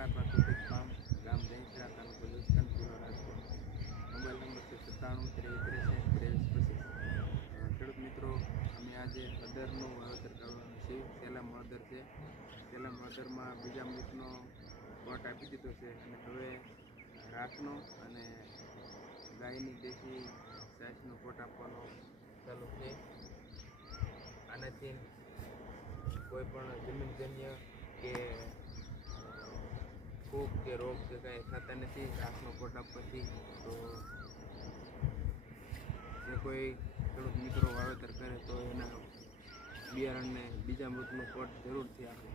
સહકાર પ્રાકૃતિક ફાર્મ, ગામ દહીંસરા, તાલુકો જસદણ, જિલ્લો રાજકોટ. મોબાઈલ નંબર છે 97 23 83 25. ખેડૂત મિત્રો, અમે આજે હળદરનું વાવેતર કરવાનું છે. સેલમ હળદર છે. સેલમ હળદરમાં બીજા મિનિટનો પ્લોટ આપી દીધો છે અને હવે રાખનો અને ગાયની દેશી સાઈઝનો પ્લોટ આપવાનો ચાલુ છે. આનાથી કોઈ પણ જમીનજન્ય કે ફૂગ કે રોગ કે કાંઈ થતા નથી રાખનો પ્લોટ આપવાથી. તો જે કોઈ ખેડૂત મિત્રો વાવેતર કરે તો એના બિયારણને બીજા મૃતનું પ્લોટ જરૂરથી આપે.